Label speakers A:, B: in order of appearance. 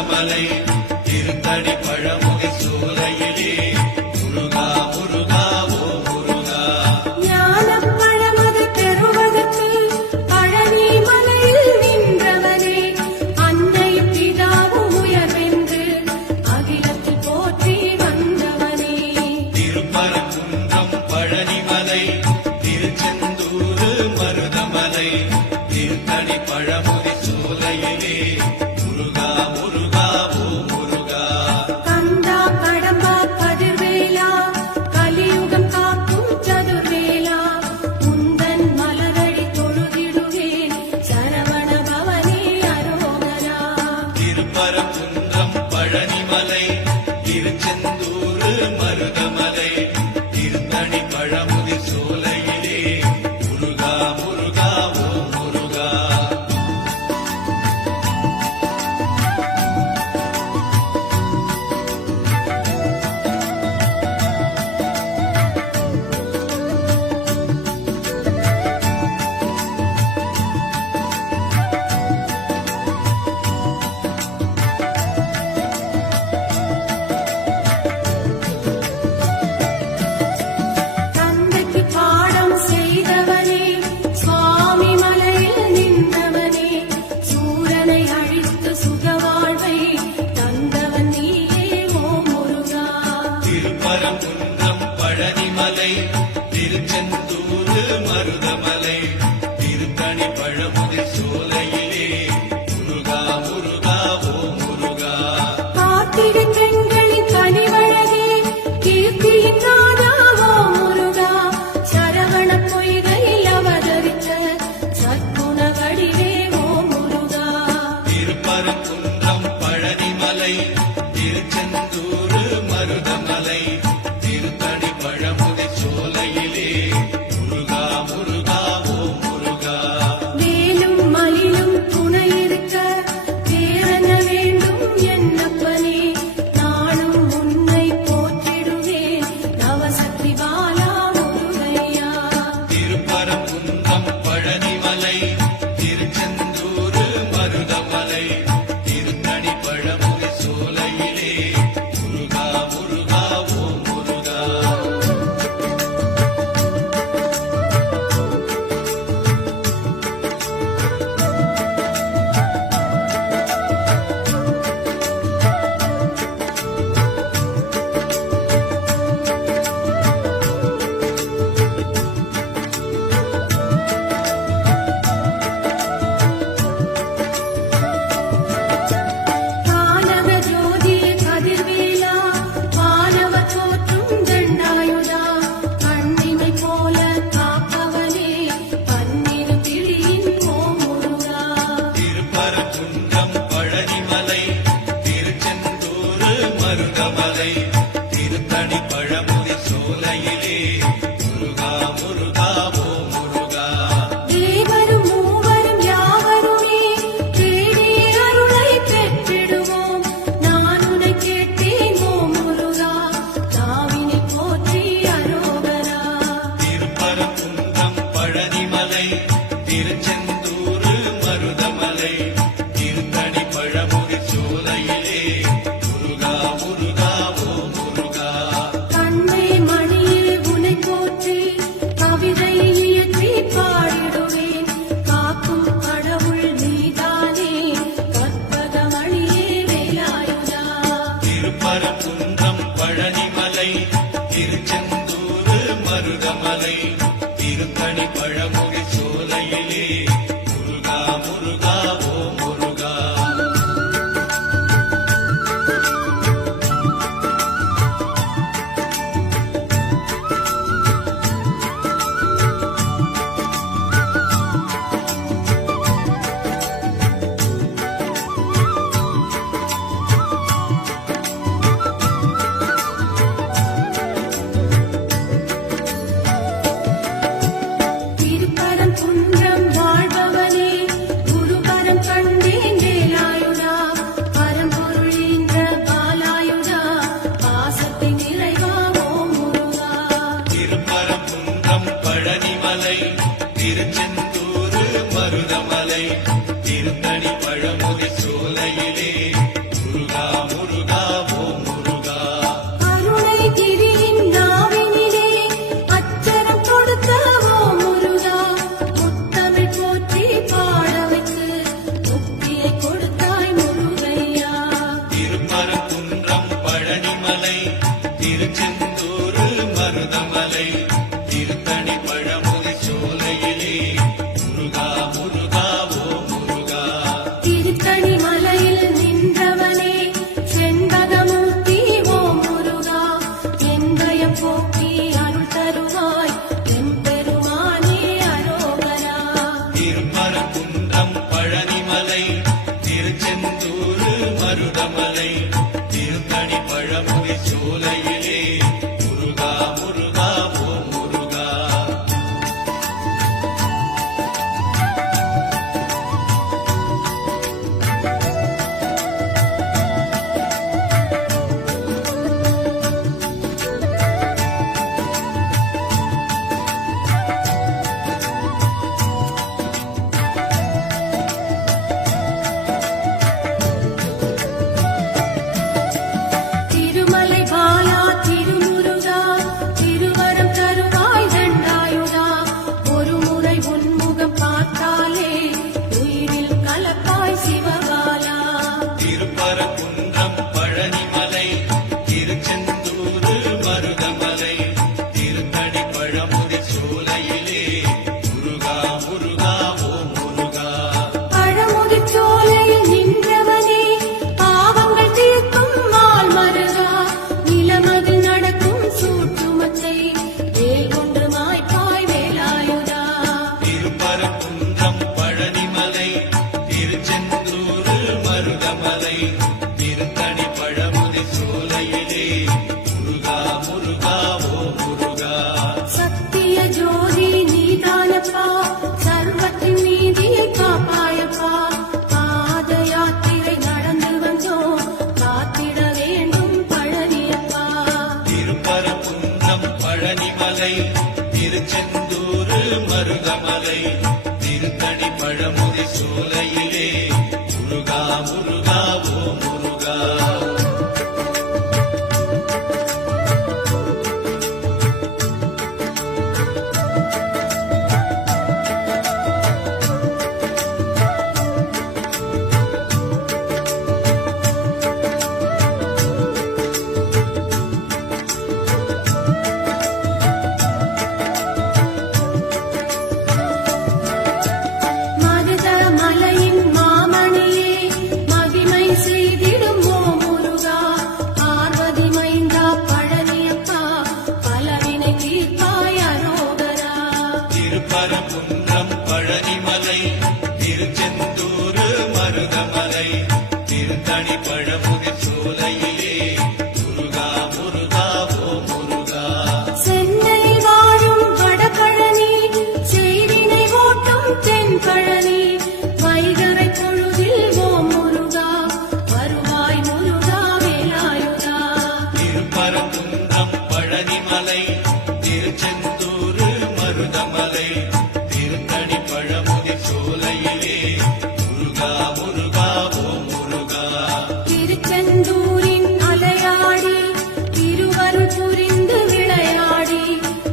A: திருமலை திருத்தடி பழமுகை சூலையிலே முருகா முருகா ஓ முருகா
B: ஞானப்பழமது பெறுவதற்கு பழனி மலையில் நின்றவனே அன்னை பிதாவும் உயர்வென்று அகிலத்தில் போற்றி வந்தவனே
A: திருப்பரங்குன்றம் பழனி மலை திருச்செந்தூர் மருதமலை திருத்தடி பழமுகை night. பழனிமலை money.